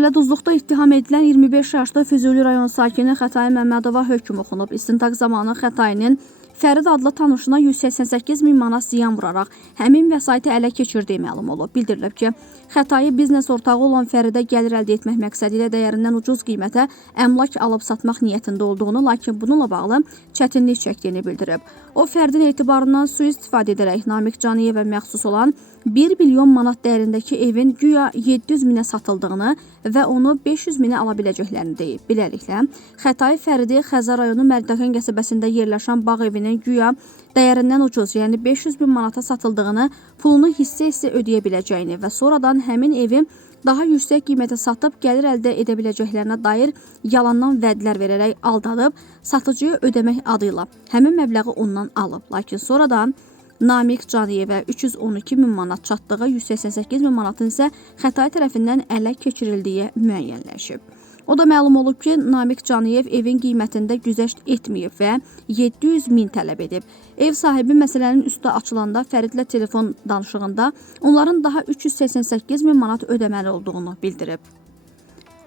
Zələduzluqda ittiham edilən 25 yaşlı Füzuli rayon sakini Xətai Məmmədova hökm oxunub. İstintaq zamanı Xətainin Fərid adlı tanışına 188 min manat ziyan vuraraq həmin vəsaiti ələ keçirdiyi məlum olub. Bildirilib ki, Xətai biznes ortağı olan Fəridə gəlir əldə etmək məqsədi ilə dəyərindən ucuz qiymətə əmlak alıb satmaq niyyətində olduğunu, lakin bununla bağlı çətinlik çəkdiyini bildirib. O, Fərdin etibarından sui-istifadə edərək Namiq Caniyevə məxsus olan 1 milyon manat dəyərindəki evin güya 700 minə satıldığını və onu 500 minə ala biləcəklərini deyib. Beləliklə, Xətai Fəridi Xəzər rayonu Mərdəkan qəsəbəsində yerləşən bağ evinin güya dəyərindən ucuz, yəni 500 bin manata satıldığını, pulunu hissə-hissə ödəyə biləcəyini və sonradan həmin evi daha yüksək qiymətə satıb gəlir əldə edə biləcəklərinə dair yalandan vədlər verərək aldadıb, satıcıya ödəmək adıyla həmin məbləği ondan alıb. Lakin sonradan Namiq Caniyevə 312 min manat çatdığı, 188 min manatın isə Xətai tərəfindən ələ keçirildiyi müəyyənləşib. O da məlum olub ki, Namiq Caniyev evin qiymətində güzəşt etməyib və 700 min tələb edib. Ev sahibi məsələnin üstü açılanda Fəridlə telefon danışığında onların daha 388 min manat ödəməli olduğunu bildirib.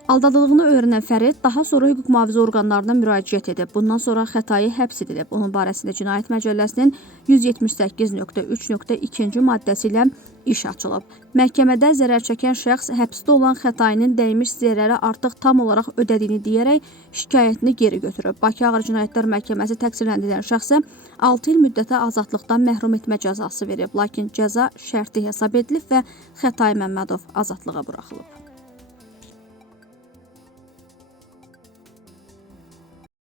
Aldadıldığını öyrənən Fərid daha sonra hüquq mühafizə orqanlarına müraciət edib. Bundan sonra Xətai həbs edilib. Onun barəsində Cinayət Məcəlləsinin 178.3.2-ci maddəsi ilə iş açılıb. Məhkəmədə zərər çəkən şəxs həbsdə olan Xətainin dəymiş zərəri artıq tam olaraq ödədiyini deyərək şikayətini geri götürüb. Bakı Ağır Cinayətlər Məhkəməsi təqsirləndirilən şəxsə 6 il müddətə azadlıqdan məhrum etmə cəzası verib. Lakin cəza şərti hesab edilib və Xətai Məmmədov azadlığa buraxılıb.